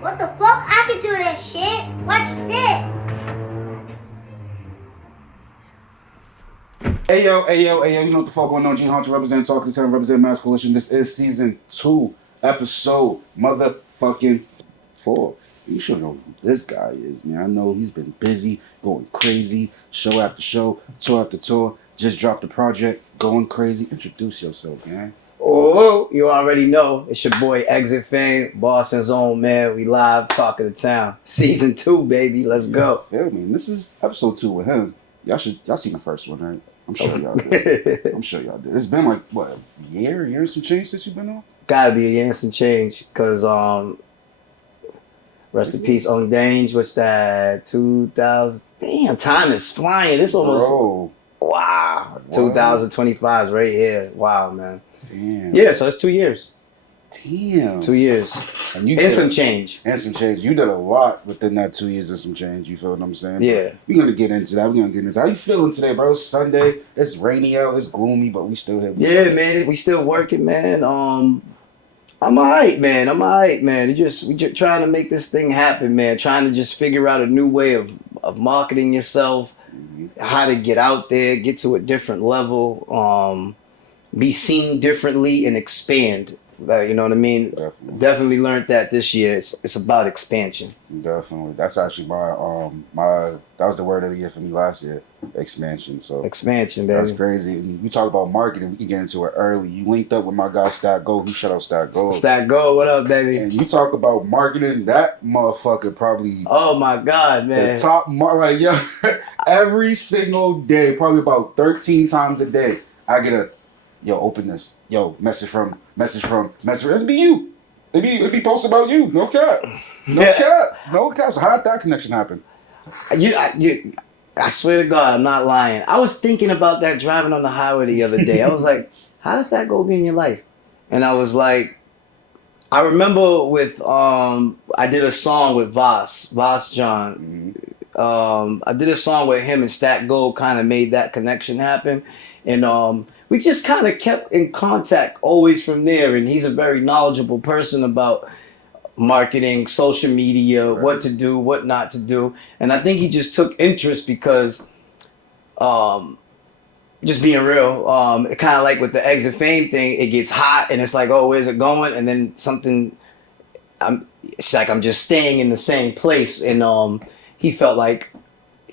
What the fuck? I can do this shit. Watch this. Hey yo, you know what the fuck going on? G Hunter represent Talking to Town, represent Mass Coalition. This is season 2, episode motherfucking 4. You should know who this guy is, man. I know he's been busy, going crazy, show after show, tour after tour. Just dropped a project, going crazy. Introduce yourself, man. Oh, you already know. It's your boy Exit Fame, Boston's own, man. We live talking to town. Season 2, baby. Let's go. Yeah, man. This is episode 2 with him. Y'all seen the first one, right? I'm sure y'all did. It's been like, what, a year and some change since you've been on? Gotta be a year and some change, because, rest in peace, on Dange, what's that, 2000, damn, time is flying. This almost, Bro. wow, 2025 is right here. Wow, man. Damn. Yeah, so it's 2 years. Damn. 2 years. And some change. And some change. You did a lot within that 2 years and some change. You feel what I'm saying? Yeah. We're going to get into that. How you feeling today, bro? It's Sunday. It's rainy out. It's gloomy, but we still here. Yeah, man. We still working, man. I'm alright, man. We just trying to make this thing happen, man. Trying to just figure out a new way of marketing yourself, how to get out there, get to a different level, be seen differently and expand. You know what I mean? Definitely learned that this year. It's about expansion. Definitely. That's actually my that was the word of the year for me last year. Expansion. So expansion, baby. That's crazy. And we talk about marketing. We can get into it early. You linked up with my guy Stat Gold. Who shout out Stat Gold? Stat Gold, what up, baby? And you talk about marketing. That motherfucker probably. Oh my God, man. The top like yo, every single day, probably about 13 times a day, I get a. Yo, open this. Yo, message from. It'd be you. It'd be posts about you. No cap. No cap. So how did that connection happen? I swear to God, I'm not lying. I was thinking about that driving on the highway the other day. I was like, how does that go be in your life? And I was like, I remember with I did a song with Voss John. I did a song with him, and Stat Gold kind of made that connection happen. And we just kind of kept in contact always from there. And he's a very knowledgeable person about marketing, social media, right. What to do, what not to do. And I think he just took interest because, just being real, kind of like with the Exit Fame thing, it gets hot and it's like, oh, where's it going? And then it's like I'm just staying in the same place. And he felt like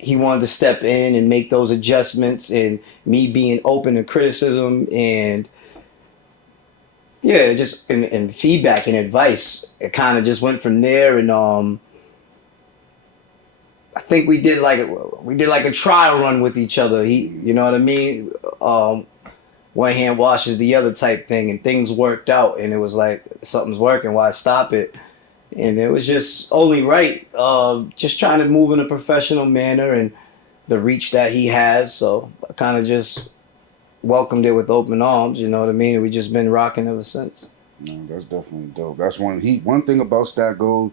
he wanted to step in and make those adjustments, and me being open to criticism and just and feedback and advice. It kind of just went from there. And I think we did like a trial run with each other. You know what I mean? One hand washes the other type thing, and things worked out. And it was like, something's working, why stop it? And it was just only right, just trying to move in a professional manner and the reach that he has. So I kind of just welcomed it with open arms, you know what I mean? And we just been rocking ever since. No, that's definitely dope. That's one thing about Stat Gold,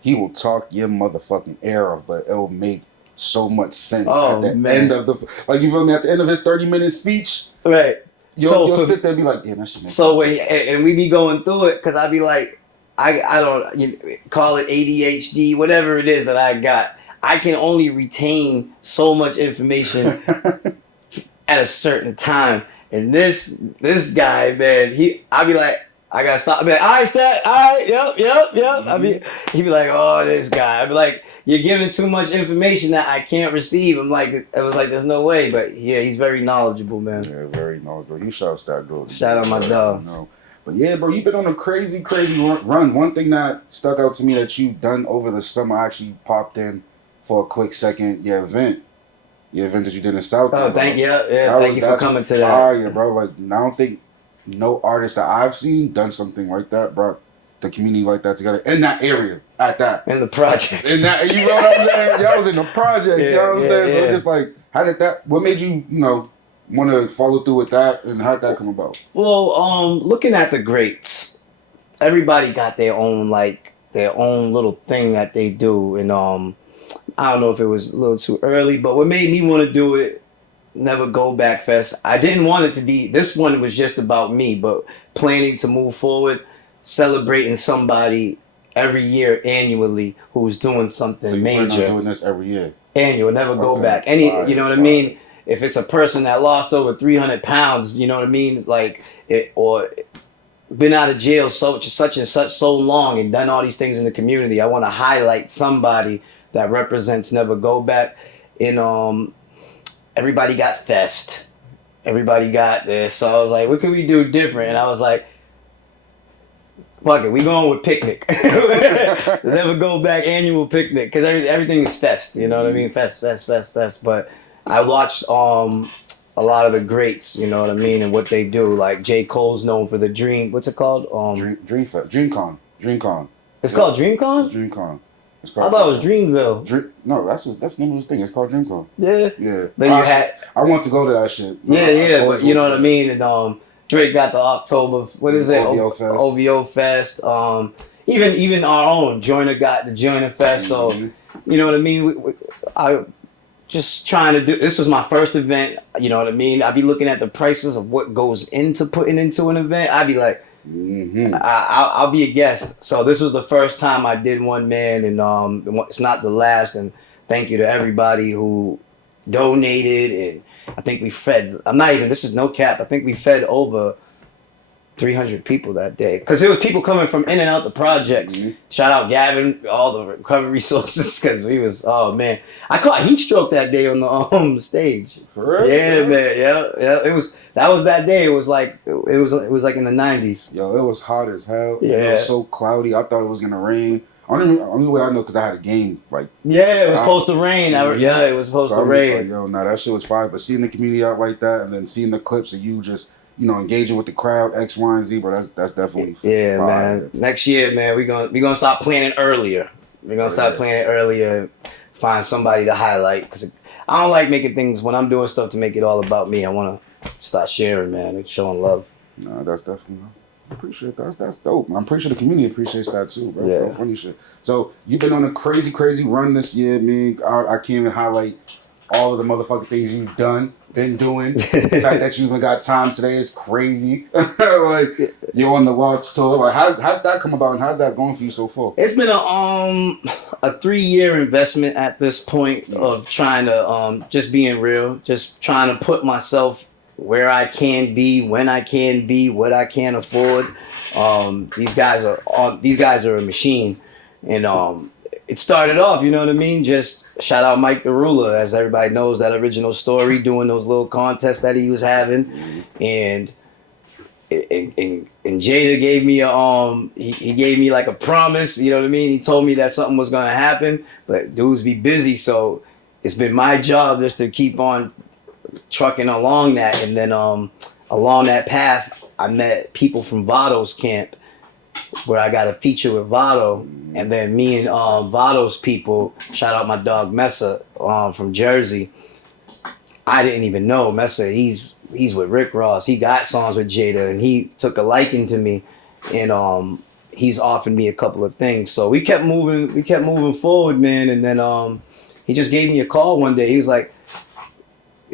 he will talk your motherfucking ear off, but it'll make so much sense at the end of the, like, you feel me, at the end of his 30-minute speech. Right. You'll sit there and be like, damn, that shit makes so sense. And we be going through it, because I be like, I don't call it ADHD, whatever it is that I got. I can only retain so much information at a certain time. And this guy, man, I be like, I gotta stop. I be like, all right, Stat, all right, yep. Mm-hmm. He be like, oh, this guy. I be like, you're giving too much information that I can't receive. I'm like, it was like, there's no way. But yeah, he's very knowledgeable, man. Yeah, very knowledgeable. He shout out Stat Gold. Shout out my dog. But yeah, bro, you've been on a crazy run. One thing that stuck out to me that you've done over the summer, I actually popped in for a quick second, your event that you did in South. Oh, thank you. Yeah, thank you for coming to that. Fire, bro. Like, I don't think no artist that I've seen done something like that, brought the community like that together in that area, at that. In the project. In that, you know what I'm saying? Y'all was in the projects, you know what I'm saying? So just like, how did that, what made you, want to follow through with that, and how did that come about? Well, looking at the greats, everybody got their own little thing that they do, and I don't know if it was a little too early, but what made me want to do it, Never Go Back Fest, I didn't want it to be, this one was just about me, but planning to move forward, celebrating somebody every year annually who's doing something So you plan on major. doing this every year? Annual, never go Okay, back. Any, fire, you know what I fire. mean? If it's a person that lost over 300 pounds, you know what I mean? Like, or been out of jail such and such so long and done all these things in the community, I want to highlight somebody that represents never go back. And everybody got Fest. Everybody got this. So I was like, what can we do different? And I was like, fuck it, we going with picnic. Never go back annual picnic because everything is fest. You know what I mean? Fest. But I watched a lot of the greats. You know what I mean, and what they do. Like J. Cole's known for the Dream. What's it called? DreamCon. It's called DreamCon. DreamCon. It's I thought it was Dreamville. No, that's the name of this thing. It's called DreamCon. Yeah. Yeah. Then you had. I want to go to that shit. Yeah, but you know what I mean. And Drake got the October. What is it? OVO Fest. OVO Fest. Even our own Joyner got the Joyner Fest. So you know what I mean. I just trying to do. This was my first event. You know what I mean. I'd be looking at the prices of what goes into putting into an event. I'd be like, I'll be a guest. So this was the first time I did one, man, and it's not the last. And thank you to everybody who donated, and I think we fed. This is no cap. I think we fed over 300 people that day because there was people coming from in and out the projects. Shout out Gavin, all the recovery resources, because we was, oh man, I caught heat stroke that day on the stage. For real? Yeah, man, yeah. That was that day. It was like like in the 90s. Yo, it was hot as hell. Yeah. It was so cloudy. I thought it was gonna rain. Only way I know because I had a game like. Yeah, it was supposed to rain. It was supposed to I'm rain. just like, yo, nah, that shit was fire. But seeing the community out like that, and then seeing the clips of you just, engaging with the crowd, X, Y, and Z, bro, that's definitely Yeah, fire. man. Next year, man, we gonna start planning earlier. We're gonna start planning earlier. Find somebody to highlight, because I don't like making things when I'm doing stuff to make it all about me. I want to start sharing, man, and showing love. Nah, that's definitely. I appreciate that. That's dope. I'm pretty sure the community appreciates that too, bro. Yeah. Funny shit. So you've been on a crazy run this year, man. I can't even highlight all of the motherfucking things you've been doing. The fact that you even got time today is crazy. Like you're on the Watch tour. Like how did that come about, and how's that going for you so far? It's been a 3-year investment at this point of trying to just being real, just trying to put myself where I can be, when I can be, what I can afford. These guys are a machine, and it started off, you know what I mean? Just shout out Mike the Ruler, as everybody knows, that original story, doing those little contests that he was having, and Jada gave me he gave me like a promise, you know what I mean? He told me that something was gonna happen, but dudes be busy, so it's been my job just to keep on trucking along that. And then along that path, I met people from Vado's camp, where I got a feature with Vado, and then me and Vado's people, shout out my dog Messa from Jersey. I didn't even know Messa. He's with Rick Ross. He got songs with Jada, and he took a liking to me, and he's offered me a couple of things. So we kept moving forward, man. And then he just gave me a call one day. He was like,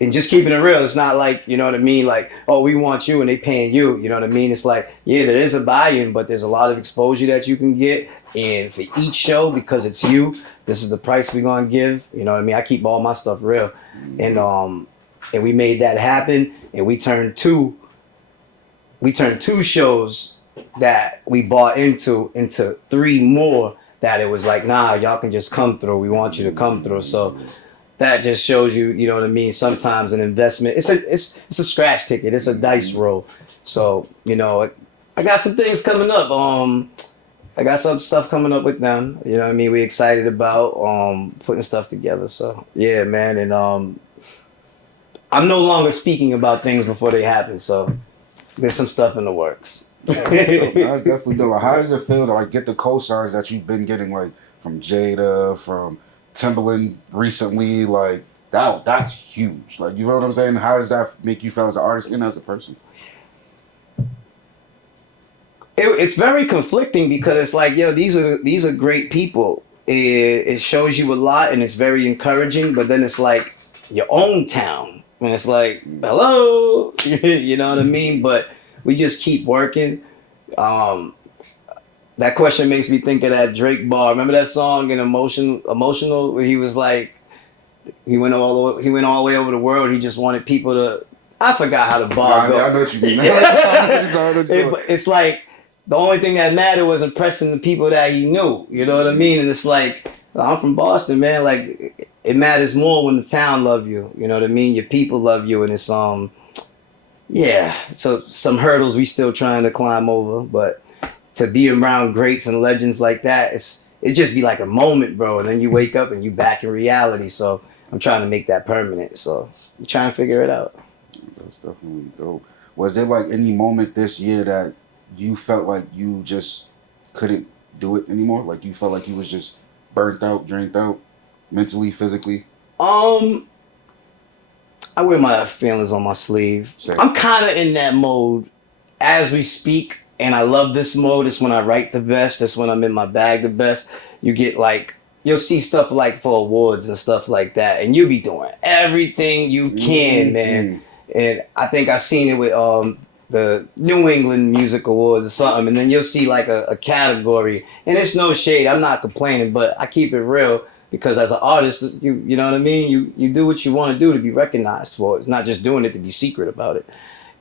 and just keeping it real, it's not like, you know what I mean, like, oh, we want you and they paying you, you know what I mean? It's like, yeah, there is a buy-in, but there's a lot of exposure that you can get. And for each show, because it's you, this is the price we're gonna give. You know what I mean? I keep all my stuff real. And we made that happen, and we turned two shows that we bought into 3 more that it was like, nah, y'all can just come through. We want you to come through. So that just shows you, you know what I mean? Sometimes an investment, it's a scratch ticket. It's a dice roll. So, I got some things coming up. I got some stuff coming up with them. You know what I mean? We excited about putting stuff together. So yeah, man. And I'm no longer speaking about things before they happen. So there's some stuff in the works. That's definitely dope. How does it feel to get the co-stars that you've been getting, from Jada, from Timbaland recently? That's huge. You know what I'm saying? How does that make you feel as an artist and as a person? It's very conflicting, because it's like, yo, these are great people. It shows you a lot, and it's very encouraging. But then it's like your own town, and it's like, hello, you know what I mean? But we just keep working. That question makes me think of that Drake bar. Remember that song in Emotional, where he was like, he went all the way over the world. He just wanted people to. I forgot how the bar goes. I know what you mean. It's like the only thing that mattered was impressing the people that he knew. You know what I mean? And it's like, I'm from Boston, man. Like, it matters more when the town love you. You know what I mean? Your people love you, and it's yeah. So some hurdles we still trying to climb over, but to be around greats and legends like that, it just be like a moment, bro. And then you wake up and you back in reality. So I'm trying to make that permanent. So I'm trying to figure it out. That's definitely dope. Was there like any moment this year that you felt like you just couldn't do it anymore? Like you felt like you was just burnt out, drained out, mentally, physically? I wear my feelings on my sleeve. Same. I'm kind of in that mode as we speak, and I love this mode. It's when I write the best. It's when I'm in my bag the best. You get like, you'll see stuff like for awards and stuff like that, and you'll be doing everything you can, man. And I think I seen it with the New England Music Awards or something, and then you'll see like a category, and it's no shade. I'm not complaining, but I keep it real. Because as an artist, you know what I mean? You do what you want to do to be recognized for it. It's not just doing it to be secret about it.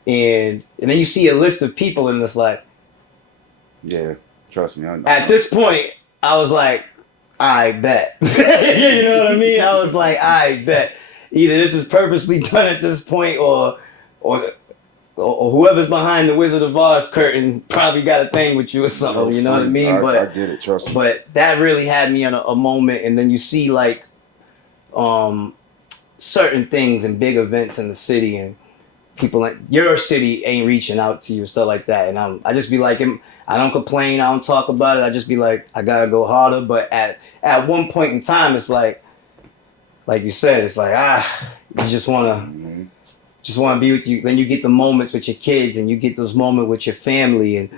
And then you see a list of people and it's like... Yeah, trust me. I know. At this point, I was like, I bet. You know what I mean? I was like, I bet. Either this is purposely done at this point or whoever's behind the Wizard of Oz curtain probably got a thing with you or something, you know what I mean? I get it, trust me. But that really had me in a moment, and then you see like certain things and big events in the city, and people like your city ain't reaching out to you, stuff like that. And I just be like, I don't complain, I don't talk about it. I just be like, I gotta go harder. But at one point in time, it's like you said, it's like you just wanna. Just want to be with you. Then you get the moments with your kids, and you get those moments with your family, and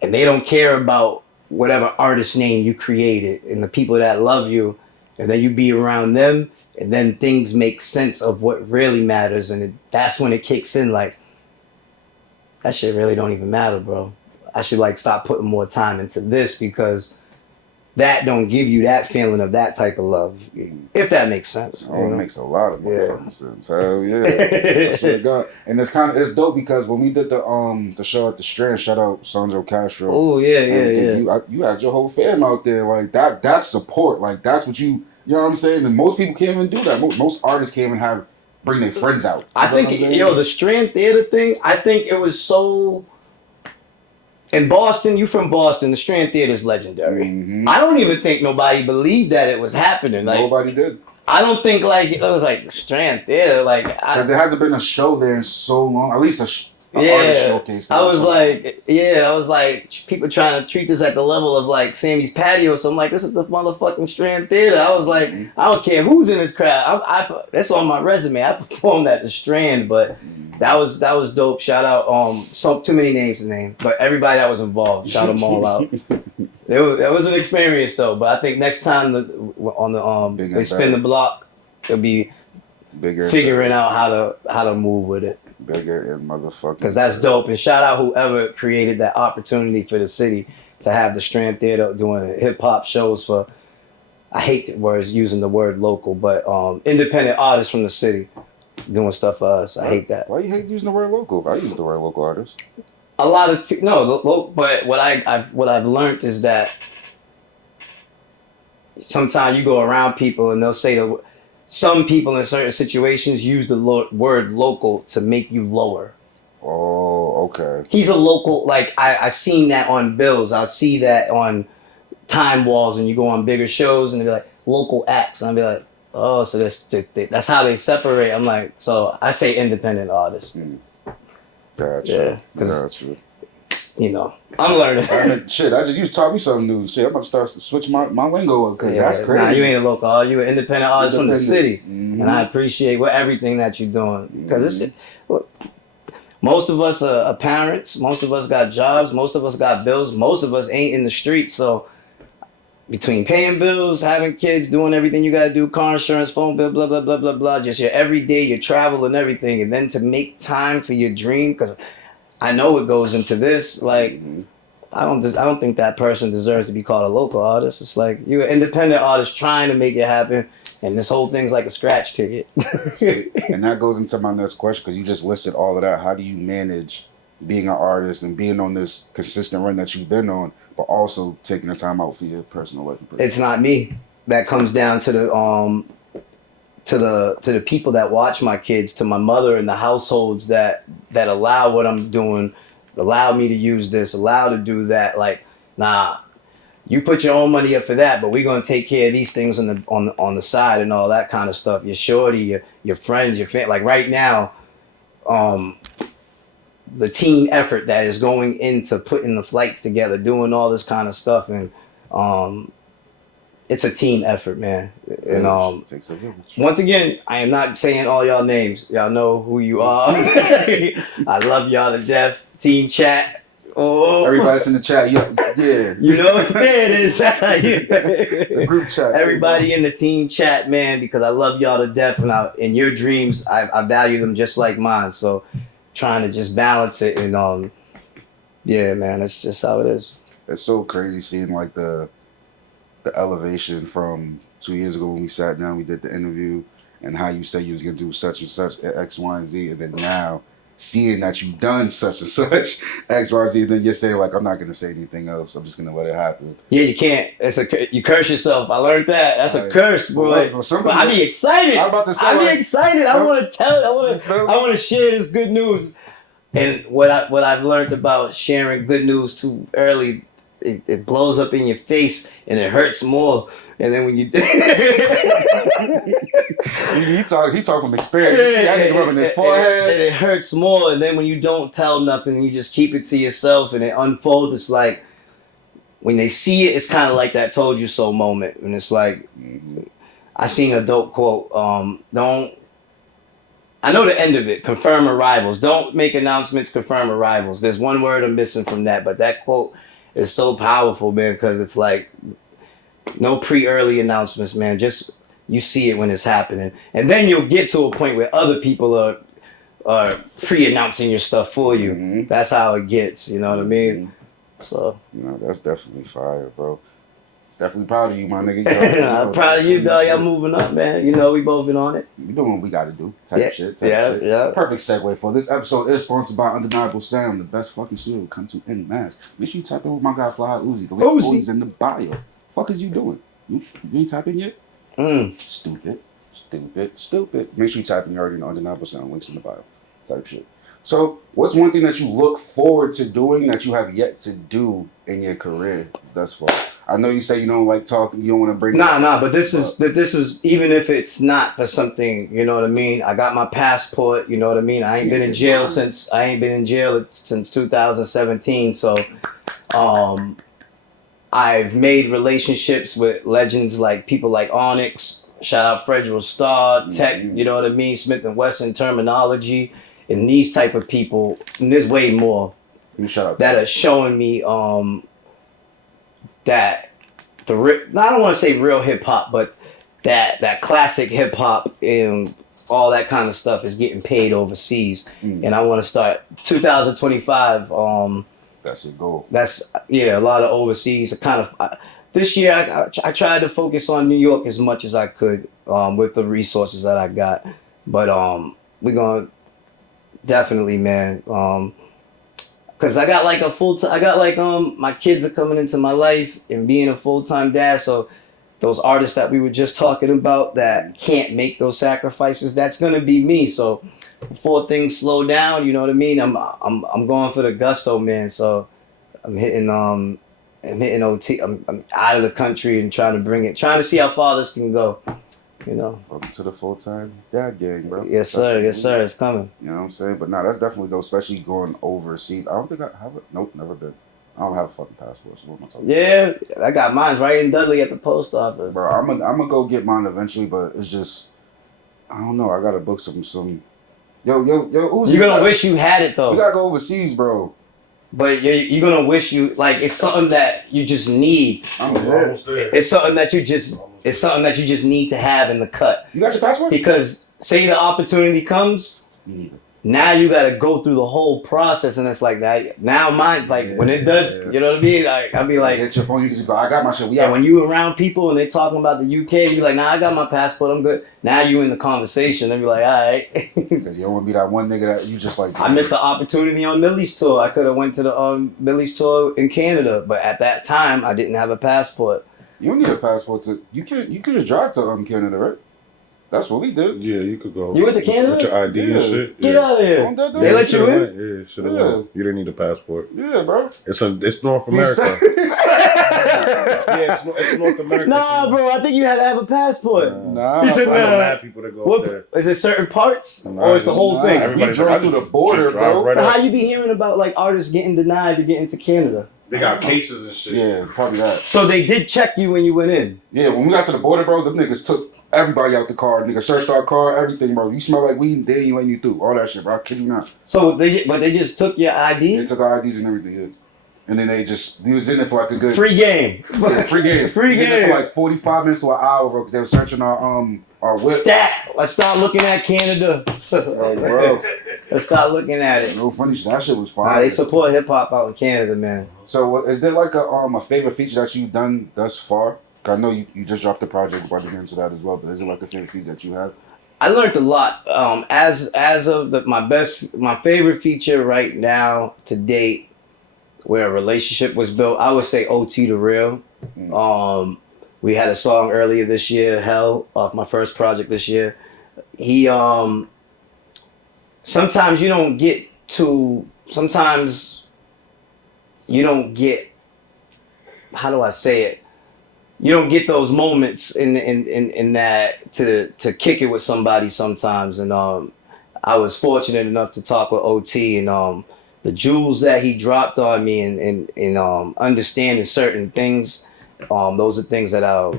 they don't care about whatever artist name you created and the people that love you, and then you be around them, and then things make sense of what really matters, and that's when it kicks in. Like, that shit really don't even matter, bro. I should like stop putting more time into this because that don't give you that feeling of that type of love, if that makes sense. Oh, it makes a lot of motherfucking sense. Hell yeah. I swear to God. And it's dope because when we did the show at the Strand, shout out Sandro Castro. Oh yeah. You had your whole fam out there like that. That's support. Like that's what you know what I'm saying. And most people can't even do that. Most artists can't even bring their friends out. I think the Strand Theater thing. I think it was so. In Boston, you from Boston, the Strand Theater is legendary. Mm-hmm. I don't even think nobody believed that it was happening. Like, nobody did. I don't think like it was like the Strand Theater. Like, because there hasn't been a show there in so long. At least an artist showcase. I was like, people trying to treat this at the level of like Sammy's Patio. So I'm like, this is the motherfucking Strand Theater. I was like, I don't care who's in this crowd. That's on my resume. I performed at the Strand, but. That was dope. Shout out too many names to name, but everybody that was involved, shout them all out. That was an experience though. But I think next time they spin the block, it'll be bigger, figuring out how to move with it. Bigger and motherfucking. Because that's dope. And shout out whoever created that opportunity for the city to have the Strand Theater doing hip hop shows for. I hate using the word local, but independent artists from the city. Doing stuff for us. I hate that. Why you hate using the word local? I use the word local artist. A lot of but what I've learned is that sometimes you go around people and they'll say that some people in certain situations use the word local to make you lower. Oh, okay. He's a local. Like I seen that on bills. I see that on time walls when you go on bigger shows and they're like local acts, and I'll be like. Oh, so that's how they separate. I'm like, so I say independent artist. Gotcha. Gotcha. You know, I'm learning. You taught me something new. Shit, I'm about to start switching my lingo up because that's crazy. Nah, you ain't a local. You're an independent artist from the city, and I appreciate everything that you're doing because look, most of us are parents. Most of us got jobs. Most of us got bills. Most of us ain't in the streets, so. Between paying bills, having kids, doing everything you gotta do, car insurance, phone bill, blah, blah, blah, blah, blah, just your everyday, your travel and everything. And then to make time for your dream, because I know it goes into this, like, I don't think that person deserves to be called a local artist. It's like you're an independent artist trying to make it happen, and this whole thing's like a scratch ticket. And that goes into my next question because you just listed all of that. How do you manage being an artist and being on this consistent run that you've been on, but also taking the time out for your personal life? It's not me. That comes down to the people that watch my kids, to my mother and the households that allow what I'm doing, allow me to use this, allow to do that. Like, nah, you put your own money up for that, but we're gonna take care of these things on the side and all that kind of stuff. Your shorty, your friends, your family. Like right now, the team effort that is going into putting the flights together, doing all this kind of stuff, and it's a team effort, man. And Takes a village. once again, I am not saying all y'all names. Y'all know who you are. I love y'all to death. Team chat. Oh, Everybody's in the chat. Yeah. you know, there it is. That's how you. The group chat. Everybody in the team chat, man, because I love y'all to death, and in your dreams, I value them just like mine. So, trying to just balance it, and yeah, man, that's just how it is. It's so crazy seeing like the elevation from 2 years ago when we sat down, we did the interview, and how you say you was gonna do such and such at X, Y, and Z, and then now seeing that you've done such and such X, Y, Z, and then you're saying like, I'm not gonna say anything else. I'm just gonna let it happen. Yeah, you can't. You curse yourself. I learned that. That's a curse, boy. Well, But I be excited. I'm about to say, I be like, excited. I want to tell. I want to share this good news. And what I've learned about sharing good news too early, it blows up in your face and it hurts more. And then when you he talk from experience. I need to rub in his forehead. and it hurts more. And then when you don't tell nothing, you just keep it to yourself and it unfolds. It's like when they see it, it's kind of like that "told you so" moment. And it's like, I seen a dope quote. I know the end of it. Confirm arrivals. Don't make announcements. Confirm arrivals. There's one word I'm missing from that, but that quote is so powerful, man, because it's like no early announcements, man. Just you see it when it's happening, and then you'll get to a point where other people are pre-announcing your stuff for you. Mhm. That's how it gets. You know what I mean? So No, that's definitely fire, bro. Definitely proud of you, my nigga. I'm proud of you, dog. Y'all moving up, man. You know we both been on it. You doing what we gotta do. Type shit. Yeah. Perfect segue for this episode is sponsored by Undeniable Sound, the best fucking studio to come to in Mass. Make sure you tap in with my guy Fly Uzi. The link Uzi. is in the bio. Fuck is you doing? You ain't tap in yet? Stupid. Make sure you type in. You already know Undeniable Sound. Links in the bio. Type shit. So, what's one thing that you look forward to doing that you have yet to do in your career thus far? I know you say you don't like talking, you don't want to bring. Nah, but this is even if it's not for something, you know what I mean. I got my passport, you know what I mean. I ain't been in jail since 2017. So, I've made relationships with legends like people like Onyx. Shout out Federal Star, Tech. You know what I mean. Smith and Wesson Terminology, and these type of people. And there's way more You shout out that are showing me that I don't want to say real hip hop, but that classic hip hop and all that kind of stuff is getting paid overseas. And I want to start 2025. That's your goal. That's a lot of overseas. This year I tried to focus on New York as much as I could with the resources that I got, but we're gonna definitely, man. Cause I got like my kids are coming into my life and being a full-time dad. So those artists that we were just talking about that can't make those sacrifices, that's gonna be me. So before things slow down, you know what I mean? I'm going for the gusto, man. So I'm hitting OT. I'm out of the country and trying to see how far this can go. You know. Welcome to the full-time dad gang, bro. Yes, sir. It's coming. You know what I'm saying? But nah, that's definitely dope, especially going overseas. I don't think I have it. Nope, never been. I don't have a fucking passport. So what am I talking Yeah, I got mine right in Dudley at the post office. Bro, I'm gonna go get mine eventually, but it's just, I don't know. I gotta book some. Yo, Uzi, You're gonna wish you had it though. You gotta go overseas, bro. But you're gonna wish you it's something that you just need. I'm dead. It's something that you just need to have in the cut. You got your passport? Because say the opportunity comes, Me neither. Now you got to go through the whole process, and it's like that. Now mine's like when it does, you know what I mean? Like I'll be like, hit your phone, you can just go, I got my shit. We yeah, out. when you around people and they talking about the UK, you be like, nah, I got my passport, I'm good. Now you in the conversation, they be like, all right. Because you don't want to be that one nigga that you just like. I missed the opportunity on Millie's tour. I could have went to the Millie's tour in Canada, but at that time I didn't have a passport. You don't need a passport to. You can just drive to Canada, right? That's what we did. Yeah, you could go. You went to Canada? With your ID and Yeah. shit. Get yeah. out of here. Don't that do They it? let you in? Yeah, should have Yeah. went. You didn't need a passport. Yeah, bro. It's North He said- America. Yeah, it's North America. Nah, bro, I think you had to have a passport. Nah, He said, I know nah. mad people that go up there. What is it? Certain parts, Nah, or it's the whole Nah, thing? we Everybody's drove like, through the just border, drive bro. right So up. how you be hearing about like artists getting denied to get into Canada? They got cases and shit. Yeah, probably that. So they did check you when you went in. Yeah, when we got to the border, bro, them niggas took everybody out the car. Nigga searched our car, everything, bro. You smell like weed, they ain't letting you through. All that shit, bro. I kid you not. So they just took your They ID. took our IDs and everything, yeah. And then we was in there for like a good Free game. yeah, free game. Free We was in there game. for like 45 minutes to an hour, bro, because they were searching our whip. Stat. Let's start looking at Canada. Oh, bro. Let's start looking at it. No funny shit. That shit was Nah, fire. they support hip hop out in Canada, man. So is there like a favorite feature that you've done thus far? 'Cause I know you just dropped the project, about to get into that as well. But is it like a favorite feature that you have? I learned a lot. As of my favorite feature right now to date, where a relationship was built, I would say OT the Real. We had a song earlier this year, Hell, off my first project this year. He sometimes you don't get how do I say it? You don't get those moments in that to kick it with somebody sometimes, and I was fortunate enough to talk with OT, and the jewels that he dropped on me, and understanding certain things, those are things that I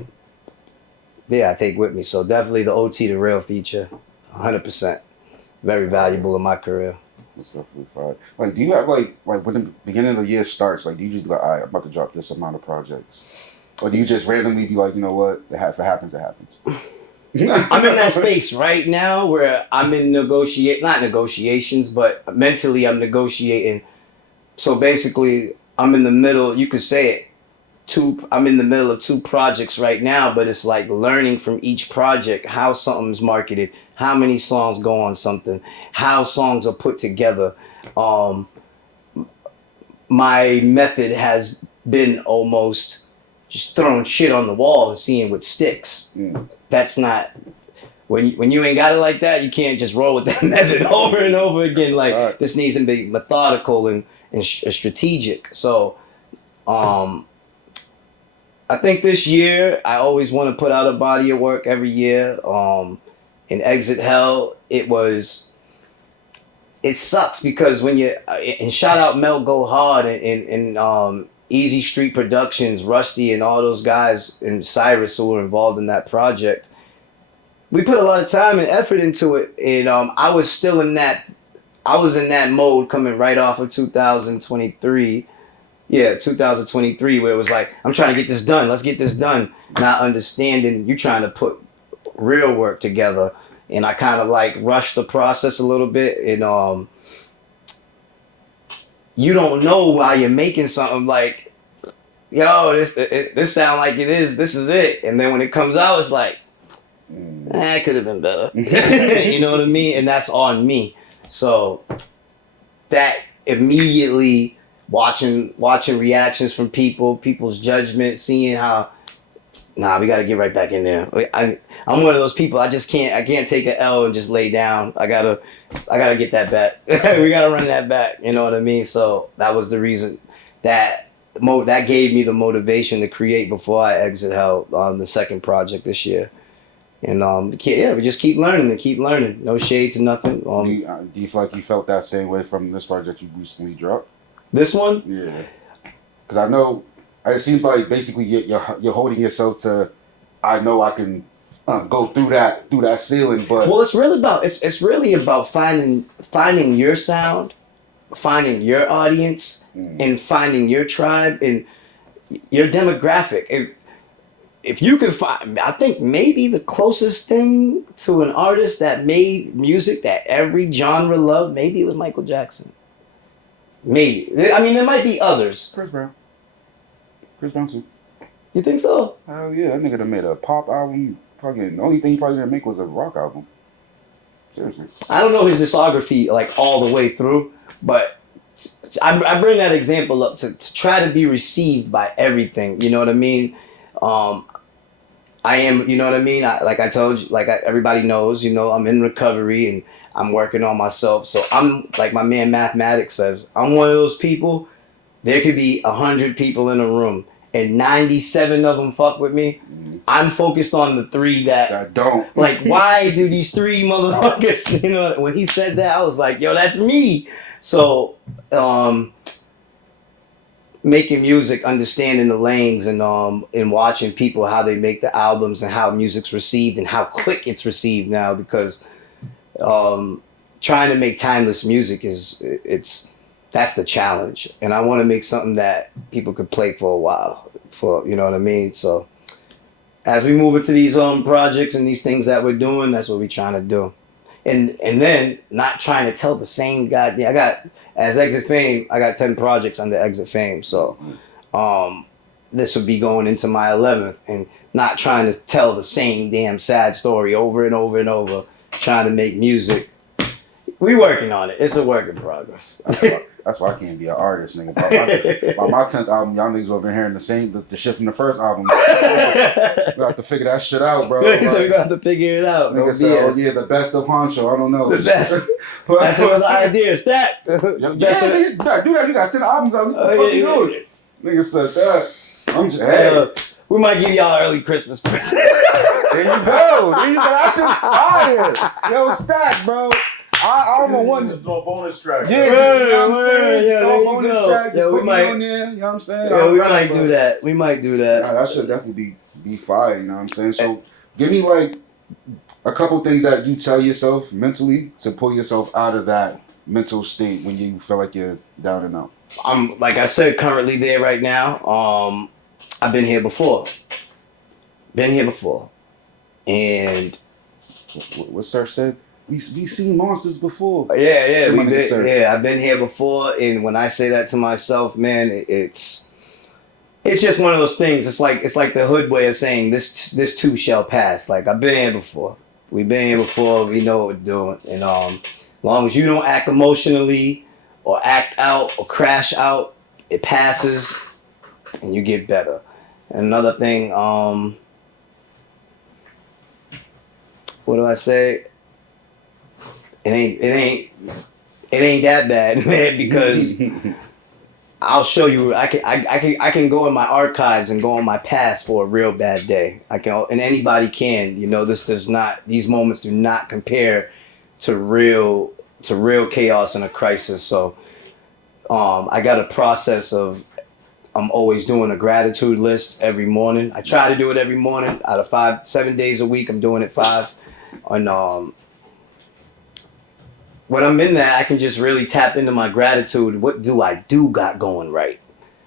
take with me. So definitely the OT the Real feature, 100%, very valuable in my career. That's definitely fire. Like, do you have like when the beginning of the year starts, like, do you just be like, all right, I'm about to drop this amount of projects? Or do you just randomly be like, you know what, if it happens, it happens? I'm in that space right now where I'm in not negotiations, but mentally I'm negotiating. So basically, I'm in the middle, you could say it, I'm in the middle of two projects right now, but it's like learning from each project how something's marketed, how many songs go on something, how songs are put together. My method has been almost just throwing shit on the wall and seeing what sticks. That's not when you ain't got it like that. You can't just roll with that method over and over again. Like Right. This needs to be methodical and strategic. So, I think this year I always want to put out a body of work every year. In Exit Hell, it sucks because when you and shout out Mel Go Hard and Easy Street Productions, Rusty, and all those guys, and Cyrus who were involved in that project. We put a lot of time and effort into it, and I was in that mode coming right off of 2023. Yeah, 2023, where it was like, I'm trying to get this done. Let's get this done. Not understanding you trying to put real work together, and I kind of like rushed the process a little bit, and you don't know while you're making something like, yo, this sound like it is. This is it. And then when it comes out, it's like, it could have been better. You know what I mean? And that's on me. So that immediately watching reactions from people's judgment, seeing how, we got to get right back in there. I'm one of those people. I can't take an L and just lay down. I gotta get that back. We gotta run that back. You know what I mean? So that was the reason that gave me the motivation to create before I exit Hell on the second project this year. And we just keep learning and keep learning. No shade to nothing. Do you feel like you felt that same way from this project you recently dropped? This one? Yeah, because I know it seems like basically you're holding yourself to. I know I can go through that ceiling, but Well, it's really about finding your sound, finding your audience, and finding your tribe and your demographic. if you could find, I think maybe the closest thing to an artist that made music that every genre loved, maybe it was Michael Jackson. Maybe. I mean, there might be others. Chris Brown. Chris Brown too. You think so? Hell yeah, that nigga done made a pop album. Fucking, the only thing he probably didn't make was a rock album. Seriously. I don't know his discography like all the way through, but I bring that example up to try to be received by everything. You know what I mean? I am, you know what I mean? Like I told you, everybody knows, you know, I'm in recovery and I'm working on myself. So I'm, like my man Mathematics says, I'm one of those people, there could be 100 people in a room and 97 of them fuck with me. I'm focused on the 3 that don't. Like, why do these 3 motherfuckers, you know, when he said that, I was like, yo, that's me. So, making music, understanding the lanes, and watching people how they make the albums and how music's received and how quick it's received now, because trying to make timeless music that's the challenge. And I want to make something that people could play for a while, you know what I mean? So as we move into these projects and these things that we're doing, that's what we're trying to do. And then not trying to tell the same goddamn. I got, as Exit Fame, I got 10 projects under Exit Fame. So this would be going into my 11th, and not trying to tell the same damn sad story over and over and over. Trying to make music. We working on it. It's a work in progress. That's why I can't be an artist, nigga. By my 10th album, y'all niggas will have been hearing the shit from the first album. We have to figure that shit out, bro. So we're going to have to figure it out. Nigga said, oh yeah, the best of Honcho. I don't know. The best. That's another idea. Stack. Nigga, you gotta do that. You got 10 albums out. What the fuck you doing? Nigga said that. I'm just, hey. We might give y'all early Christmas present. There you go. That shit's fire. Yo, Stack, bro. I don't know one. There's no bonus track. Yeah, you know what I'm saying? Yeah, No bonus track. Just put me on there. You know what I'm saying? Yeah, we might do that. We might do that. Nah, that should definitely be fire. You know what I'm saying? So, give me like a couple things that you tell yourself mentally to pull yourself out of that mental state when you feel like you're down and out. I'm, like I said, currently there right now. I've been here before. And what Sir said? We seen monsters before. Yeah, Sir. I've been here before, and when I say that to myself, man, it's just one of those things. It's like the hood way of saying this too shall pass. Like, I've been here before. We've been here before. We know what we're doing, and as long as you don't act emotionally or act out or crash out, it passes, and you get better. And another thing, what do I say? It ain't that bad, man, because I'll show you. I can go in my archives and go on my past for a real bad day. I can, and anybody can. You know, these moments do not compare to real chaos and a crisis. So, I got a process of, I'm always doing a gratitude list every morning. I try to do it every morning. Out of 7 days a week, I'm doing it 5. And when I'm in that, I can just really tap into my gratitude. What do I got going right?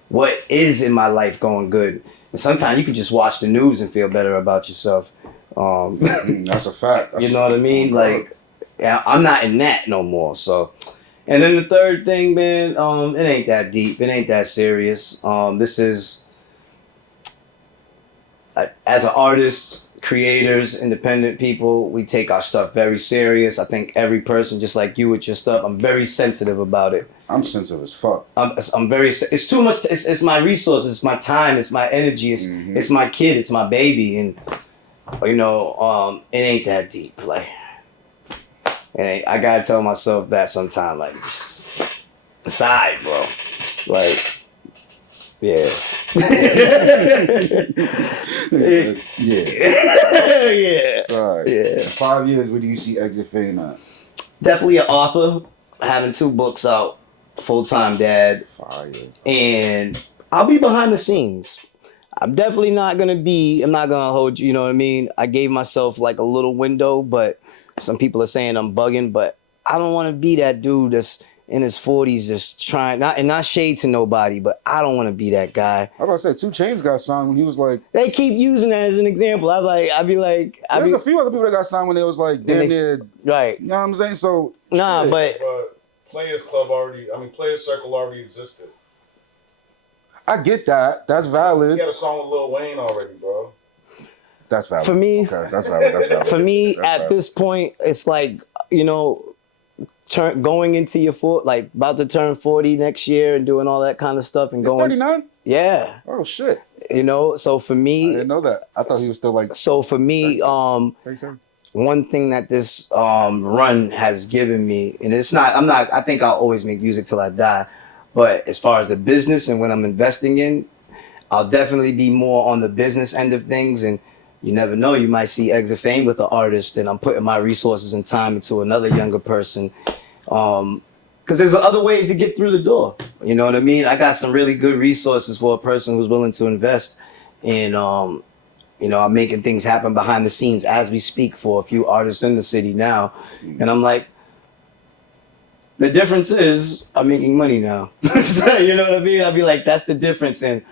What is in my life going good? And sometimes you can just watch the news and feel better about yourself. That's a fact. You know what I mean? Like, I'm not in that no more. So, and then the third thing, man, it ain't that deep. It ain't that serious. This is, as an artist, creators, independent people, we take our stuff very serious. I think every person, just like you with your stuff, I'm very sensitive about it. I'm sensitive as fuck. I'm very, it's too much, it's my resources, it's my time, it's my energy, it's my kid, it's my baby, and, you know, it ain't that deep. Like, I gotta tell myself that sometime, like, just aside, bro. Like, yeah. Yeah. Sorry. Yeah. In 5 years, where do you see Exit Fame at? Definitely an author, having 2 books out, full-time dad. Fire. And I'll be behind the scenes. I'm definitely not gonna hold you know what I mean? I gave myself like a little window, but some people are saying I'm bugging, but I don't wanna be that dude that's in his 40s just trying, not shade to nobody, but I don't want to be that guy. I was about to say, 2 Chainz got signed when he was like. They keep using that as an example. I'd be like, There's a few other people that got signed when they was like damn near. right. You know what I'm saying? So Nah, shit. but Players Circle already existed. I get that. That's He valid. had a song with Lil Wayne already, bro. That's valid. For me- okay, that's valid. That's valid. for me, That's at valid. this point, it's like, you know, going into your about to turn 40 next year and doing all that kind of stuff and You're going. 39? Yeah, Oh shit! you know. So for I me, didn't know that. I thought he was still like. 37. one thing that this run has given me, and I think I'll always make music till I die, but as far as the business and what I'm investing in, I'll definitely be more on the business end of things. And you never know, you might see Exit Fame with an artist, and I'm putting my resources and time into another younger person. Because there's other ways to get through the door. You know what I mean? I got some really good resources for a person who's willing to invest in, you know, I'm making things happen behind the scenes as we speak for a few artists in the city now. And I'm like, the difference is I'm making money now. So, you know what I mean? I'll be like, that's the difference. And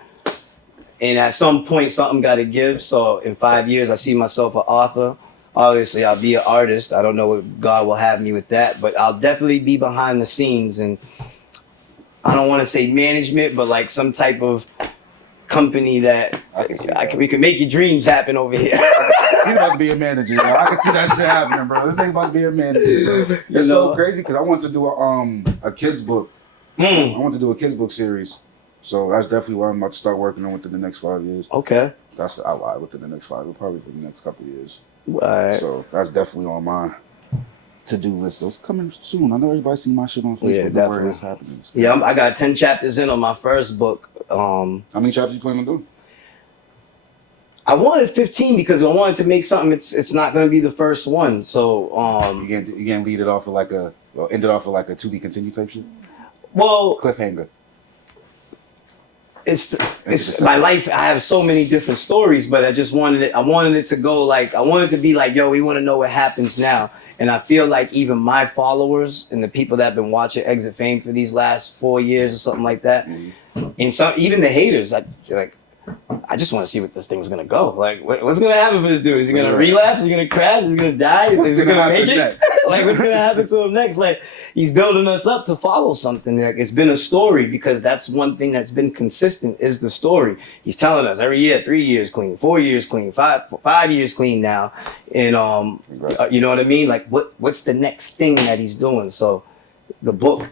at some point, something got to give. So in 5 years, I see myself an author. Obviously, I'll be an artist. I don't know what God will have me with that, but I'll definitely be behind the scenes. And I don't want to say management, but like some type of company that we can make your dreams happen over here. He's about to be a manager. Yo. I can see that shit happening, bro. This nigga about to be a manager. Bro. It's so crazy because I want to do a kids book. I want to do a kids book series. So that's definitely what I'm about to start working on within the next 5 years. Okay. I lied, within the next 5, probably within the next couple of years. All right. So that's definitely on my to-do list. So it's coming soon. I know everybody seen my shit on Facebook. Yeah, Don't definitely. worry, it's happening. Yeah, I got 10 chapters in on my first book. How many chapters you plan on doing? I wanted 15 because I wanted to make something. It's not going to be the first one. So You can't lead it off with end it off with like a to be continued type shit. well, Cliffhanger. it's my life. I have so many different stories, but I just wanted it. I wanted it to go like I wanted to be like, yo, we want to know what happens now. And I feel like even my followers and the people that have been watching Exit Fame for these last 4 years or something like that, and even the haters, I just want to see what this thing's gonna go. Like, what's gonna happen for this dude? Is he gonna relapse? Is he gonna crash? Is he gonna die? Is he gonna make it? Next? Like, what's gonna happen to him next? Like, he's building us up to follow something. Like, it's been a story because that's one thing that's been consistent is the story. He's telling us every year, 3 years clean, 4 years clean, 5 years clean now, and you know what I mean? Like, what's the next thing that he's doing? So, the book.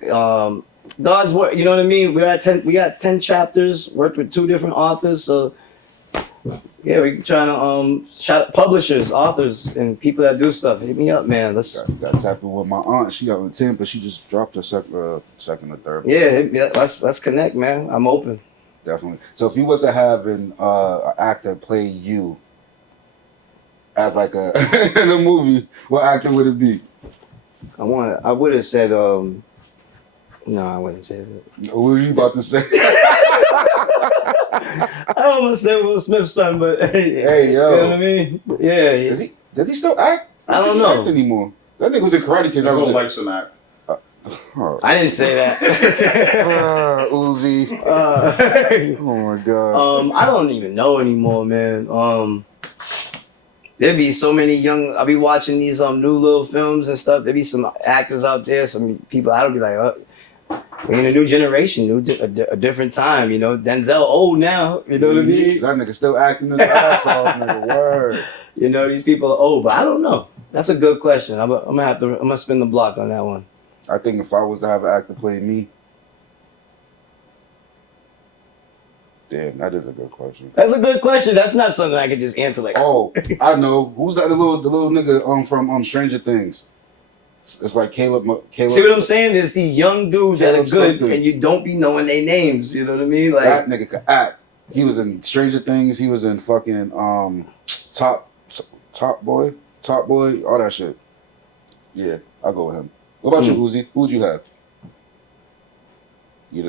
God's work, you know what I mean? We got 10 chapters, worked with 2 different authors, so yeah, we're trying to shout out publishers, authors, and people that do stuff. Hit me up, man. Let's That's happened with my aunt. She got in 10, but she just dropped her second or third. let's connect, man. I'm open. Definitely. So if you was to have an actor play you as like a in a movie, what actor would it be? I would have said no, I wouldn't say that. What were you about to say? I don't want to say Will Smith's son, but Hey, yo. you know what I mean? Yeah. Does he still act? I don't think he know. act anymore. That nigga was in Karate Kid. Never likes an act. Oh. I didn't say that. Uzi. Oh my god. I don't even know anymore, man. There'd be so many young. I'll be watching these new little films and stuff. There'd be some actors out there, some people. I would be like, we're in a new generation, a different time. You know, Denzel old now. You know what I mean? That nigga still acting his ass off, nigga. Word. You know, these people are old, but I don't know. That's a good question. I'm gonna spin the block on that one. I think if I was to have an actor play me, damn, that is a good question. That's a good question. That's not something I could just answer like. Oh, I know. Who's that? The little nigga from Stranger Things. It's like Caleb. See what I'm saying? There's these young dudes that are Caleb good, something. and you don't be knowing their names. You know what I mean? Like That nigga could act. He was in Stranger Things. He was in fucking Top Boy, all that shit. Yeah, I'll go with him. What about you, Uzi? Who would you have?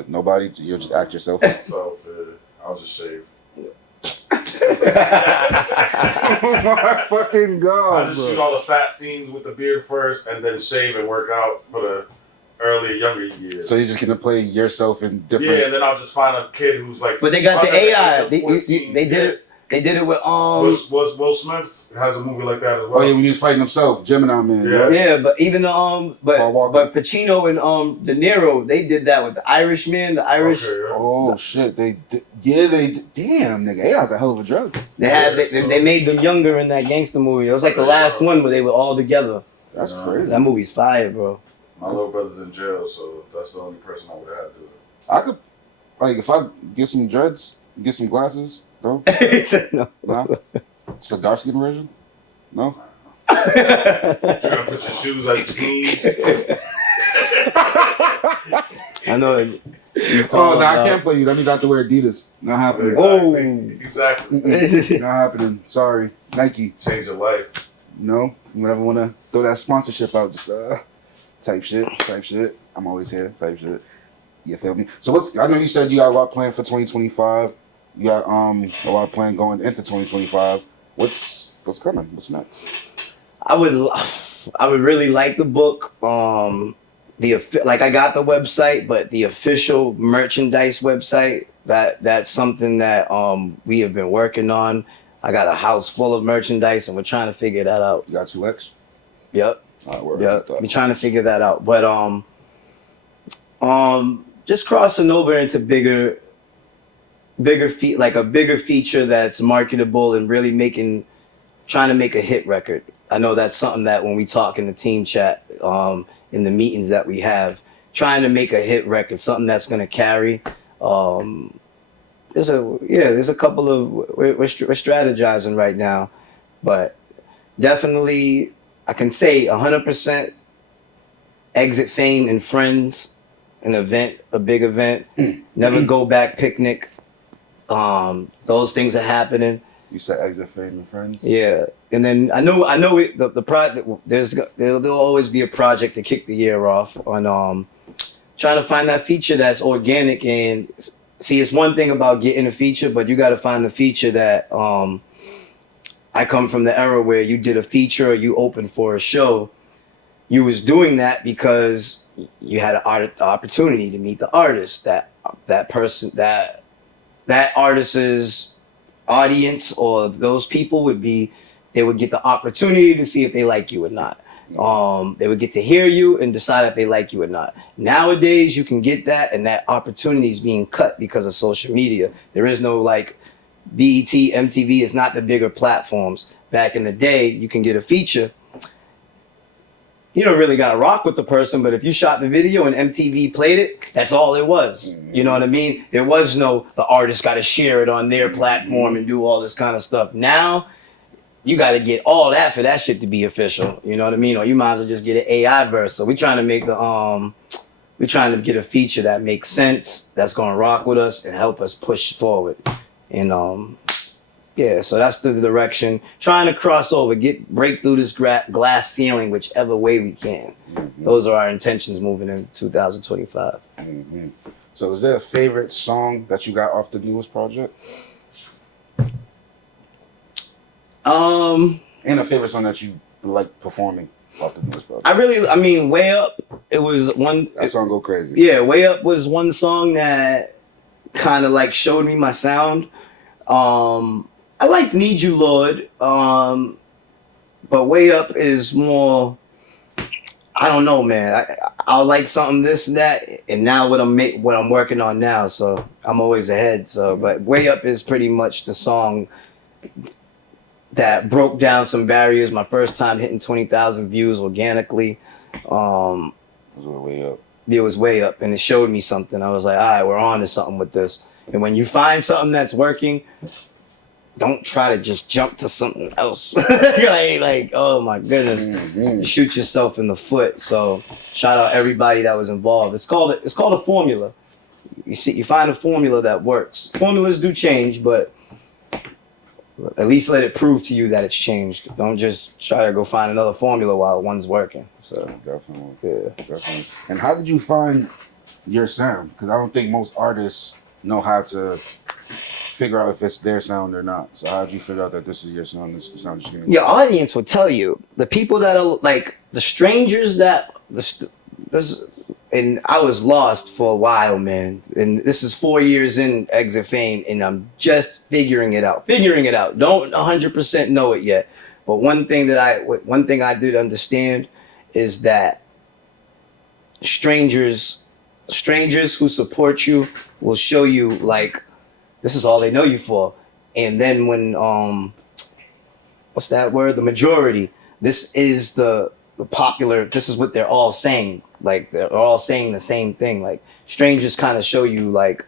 Nobody. You'll just act yourself. So I'll just shave. Oh my fucking god! I just shoot all the fat scenes with the beard first, and then shave and work out for the earlier, younger years. So you're just gonna play yourself in different. Yeah, and then I'll just find a kid who's like. But they got the under age AI. of 14. They did it. They did it with Will Smith has a movie like that as well. Oh yeah, when he was fighting himself, Gemini Man. Yeah. Yeah, but even the Paul but Walker. Pacino and De Niro, they did that with the Irishman, the Irish. Okay, yeah. Oh shit, they did. Damn, nigga, AI's a hell of a drug. They made them younger in that gangster movie. It was like the last one where they were all together. That's Yeah. crazy. That movie's fire, bro. My little brother's in jail, so that's the only person I would have had to do it. I could, like, if I get some dreads, get some glasses. No, He said no. no, it's a dark skin version. No. You're gonna put your shoes like jeans. I know. It. Oh no, I can't play you. That means I have to wear Adidas. Not happening. Oh. Exactly. Mm-mm. Not happening. Sorry, Nike. Change your life. No, whenever want to throw that sponsorship out, just type shit. I'm always here, type shit. You feel me? So I know you said you got a lot planned for 2025. You got a lot planned going into 2025. What's coming? What's next? I would really like the book. Like I got the website, but the official merchandise website, that's something that we have been working on. I got a house full of merchandise and we're trying to figure that out. You got 2X? Yep. All right, word. Yep. We're trying to figure that out. But just crossing over into bigger like a bigger feature that's marketable and really trying to make a hit record. I know that's something that when we talk in the team chat, in the meetings that we have, trying to make a hit record, something that's going to carry. There's a couple of, we're strategizing right now, but definitely I can say 100% Exit Fame and Friends, a big event, Never Go Back picnic. Those things are happening. You said Exit Fame and Friends? Yeah, and then I know the project. There'll always be a project to kick the year off on trying to find that feature that's organic. And see, it's one thing about getting a feature, but you got to find the feature that I come from the era where you did a feature or you opened for a show. You was doing that because you had an opportunity to meet the artist, that person, that artist's audience or those people they would get the opportunity to see if they like you or not. They would get to hear you and decide if they like you or not. Nowadays, you can get that, and that opportunity is being cut because of social media. There is no like BET, MTV is not the bigger platforms. Back in the day, you can get a feature. You don't really got to rock with the person, but if you shot the video and MTV played it, that's all it was. You know what I mean? There was no, the artist got to share it on their platform and do all this kind of stuff. Now, you got to get all that for that shit to be official. You know what I mean? Or you might as well just get an AI verse. So we're trying to make we're trying to get a feature that makes sense, that's going to rock with us and help us push forward. And yeah, so that's the direction. Trying to cross over, break through this glass ceiling whichever way we can. Those are our intentions moving in 2025. So is there a favorite song that you got off the newest project? And a favorite song that you like performing off the newest project? Way Up, it was one. That song go crazy. Yeah, Way Up was one song that kind of like showed me my sound. I liked Need You Lord, but Way Up is more, I don't know, man. I like something this and that, and now what I'm working on now, so I'm always ahead. So, but Way Up is pretty much the song that broke down some barriers. My first time hitting 20,000 views organically. It was Way Up. It was Way Up, and it showed me something. I was like, all right, we're on to something with this. And when you find something that's working, don't try to just jump to something else. like, oh my goodness, you shoot yourself in the foot. So shout out everybody that was involved. It's called a formula. You find a formula that works. Formulas do change, but at least let it prove to you that it's changed. Don't just try to go find another formula while one's working. So Definitely. yeah. Definitely. And how did you find your sound? Because I don't think most artists know how to figure out if it's their sound or not. So how did you figure out that this is your sound, this is the sound you're gonna Your audience will tell you. The people that are like the strangers that it's and I was lost for a while, man. And this is 4 years in Exit Fame, and I'm just figuring it out. Don't 100% know it yet. But one thing I did understand is that strangers who support you will show you like this is all they know you for. And then when what's that word? The majority. This is the popular. This is what they're all saying. Like they're all saying the same thing. Like strangers kind of show you like,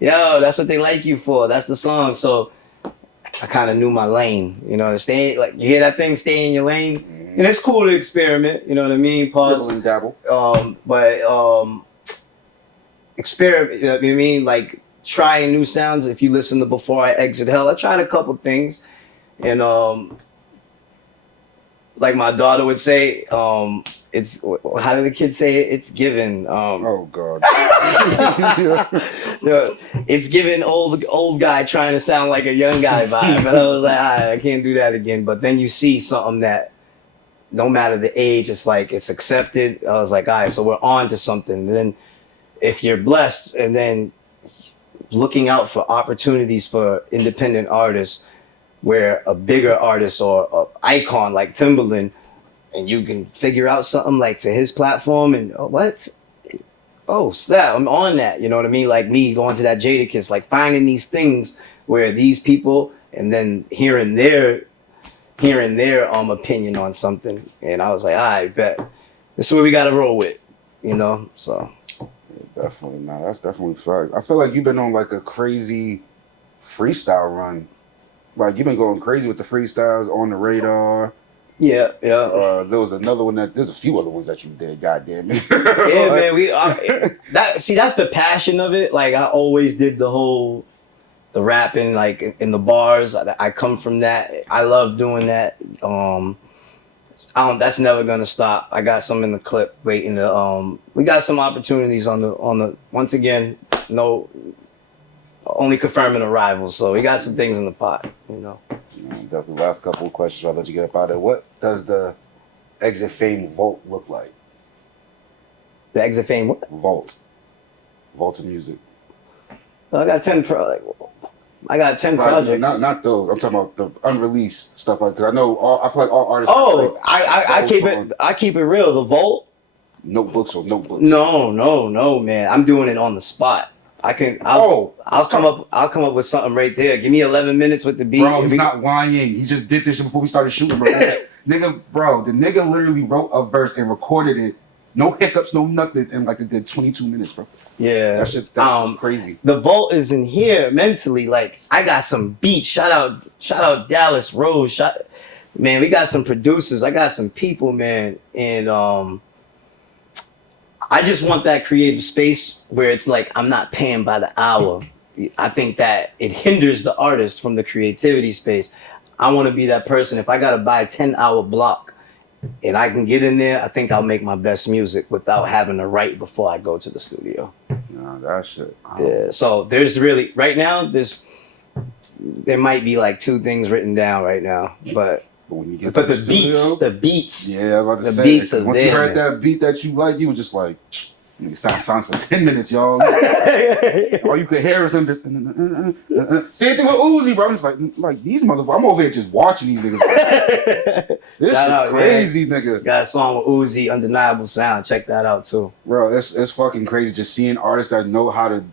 yo, that's what they like you for. That's the song. So I kind of knew my lane. You know, stay like you hear that thing, stay in your lane. And it's cool to experiment. You know what I mean? Pause. Dabble and dabble. But experiment. You know what I mean? Like trying new sounds. If you listen to Before I Exit Hell, I tried a couple things, and like my daughter would say, it's how did the kids say it? It's given. Oh God. It's given old guy trying to sound like a young guy vibe. And I was like, I can't do that again. But then you see something that no matter the age, it's like it's accepted. I was like, all right, so we're on to something. And then if you're blessed and then looking out for opportunities for independent artists where a bigger artist or an icon like Timbaland, and you can figure out something like for his platform and snap, I'm on that. You know what I mean? Like me going to that Jadakiss, like finding these things where these people and then hearing their opinion on something. And I was like, all right, bet. This is what we got to roll with, you know? So. Definitely. Nah, that's definitely facts. I feel like you've been on like a crazy freestyle run. Like you've been going crazy with the freestyles On the Radar. Yeah. There was another one there's a few other ones that you did. God damn it. Yeah, man. That's the passion of it. Like I always did the rapping, like in the bars. I come from that. I love doing that. That's never gonna stop. I got some in the clip waiting to. We got some opportunities on the. Once again, no. Only confirming arrivals, so we got some things in the pot, you know. Definitely. Last couple of questions. I'll let you get up out of it. What does the Exit Fame vault look like? The Exit Fame what? Vault of music. Well, I got 10 projects. Not those. I'm talking about the unreleased stuff like that. I know. I feel like all artists. Oh, I keep it real. The vault. Notebooks. No, man. I'm doing it on the spot. I'll come up with something right there. Give me 11 minutes with the beat. Bro, he's not lying. He just did this shit before we started shooting, bro. The nigga literally wrote a verse and recorded it. No hiccups, no nothing, in like a good 22 minutes, bro. Yeah. That's just crazy. The vault is in here mentally. Like I got some beats. Shout out Dallas Rose. Man, we got some producers. I got some people, man. And I just want that creative space where it's like I'm not paying by the hour. I think that it hinders the artist from the creativity space. I want to be that person. If I got to buy a 10-hour block and I can get in there, I think I'll make my best music without having to write before I go to the studio. Nah, that shit. Yeah. So there's really, right now, there might be like 2 things written down right now, but when you get the beats. Yeah, I was about to the say. Beats are once there, you heard man. that beat that you like, you were just like, nigga, sounds for 10 minutes, y'all. All you could hear is him just. Same thing with Uzi, bro. I'm just like these motherfuckers. I'm over here just watching these niggas. This shit's crazy, nigga. Got a song with Uzi, Undeniable Sound. Check that out too, bro. It's fucking crazy just seeing artists that know how to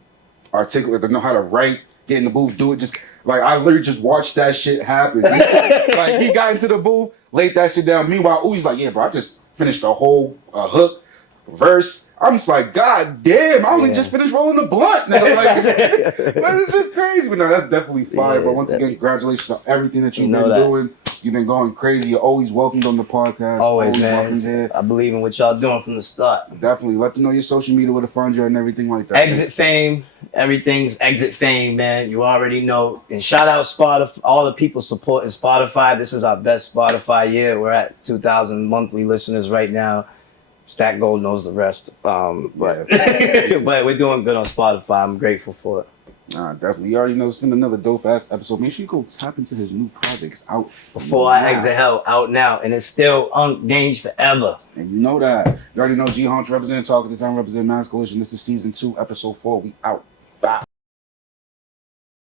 articulate, that know how to write, get in the booth, do it. Just like I literally just watched that shit happen. He got into the booth, laid that shit down. Meanwhile, Uzi's like, yeah, bro, I just finished a whole hook, verse. I'm just like, God damn, I only just finished rolling the blunt. Nigga. Like, it's just crazy. But no, that's definitely fire. Yeah, but once again, congratulations on everything that you've been doing. You've been going crazy. You're always welcomed on the podcast. Always, man. I believe in what y'all doing from the start. Definitely. Let them know your social media, where to find you and everything like that. Exit Fame. Everything's Exit Fame, man. You already know. And shout out Spotify, all the people supporting Spotify. This is our best Spotify year. We're at 2,000 monthly listeners right now. Stack Gold knows the rest. But we're doing good on Spotify. I'm grateful for it. Nah, definitely. You already know it's been another dope ass episode. Make sure you go tap into his new projects out Before I now. exit hell, out now, and it's still unchanged forever. And you know that. You already know G Hunch represent Talk at the Time, represent Mass Coalition. This is season 2, episode 4. We out.